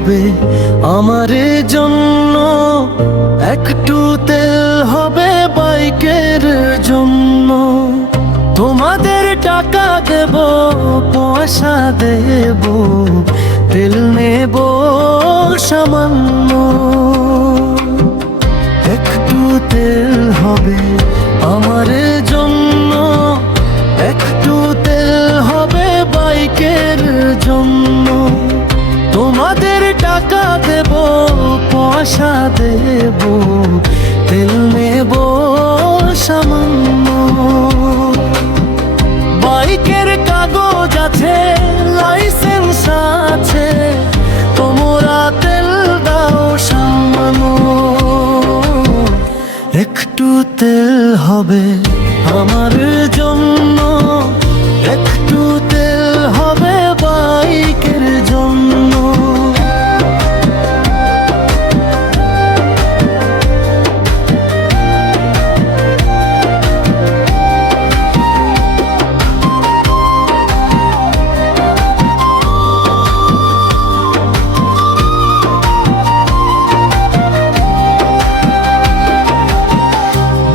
হবে আমার জন্য, একটু তেল হবে বাইকের জন্য। তোমাদের টাকা দেব, পয়সা দেব, তেল নেব সামান্য। একটু তেল হবে আমার জন্য, একটু তেল হবে বাইকের জন্য। তোমাদের টাকা দেব, পয়সা দেব, তেল নেব সামান্য। বাইকের কাগজ আছে, লাইসেন্স আছে, তোমরা তেল দাও সামান্য। একটু তেল হবে আমার জন্য, একটু তেল হবে বাইকের জন্য।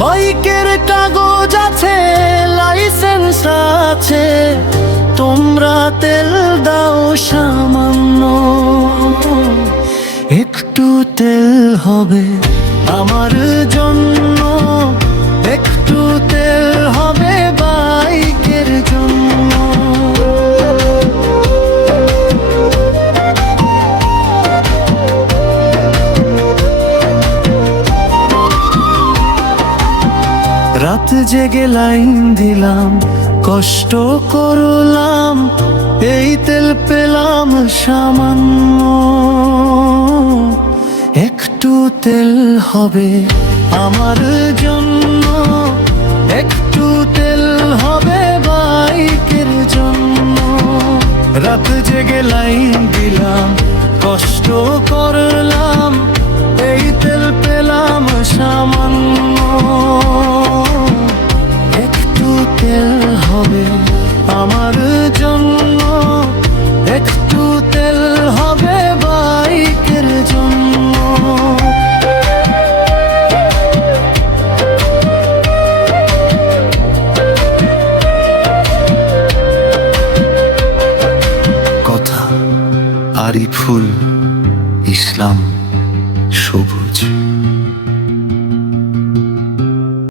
বাইকের কাগজ আছে, লাইসেন্স আছে, তোমরা তেল দাও সামান্য। একটু তেল হবে আমার জন্য, একটু তেল হবে বাইকের জন্য। রাত জেগে লাইন দিলাম, কষ্ট করলাম, এই তেল পেলাম সামান্য। একটু তেল হবে আমার জন্য, একটু তেল হবে বাইকের জন্য। রাত জেগে লাইন দিলাম, কষ্ট করলাম, এই তেল পেলাম সামান্য। একটু তেল হবে আমার জন্য, একটু তেল হবে বাইকের জন্য। কথা আরিফুল ইসলাম সবুজ।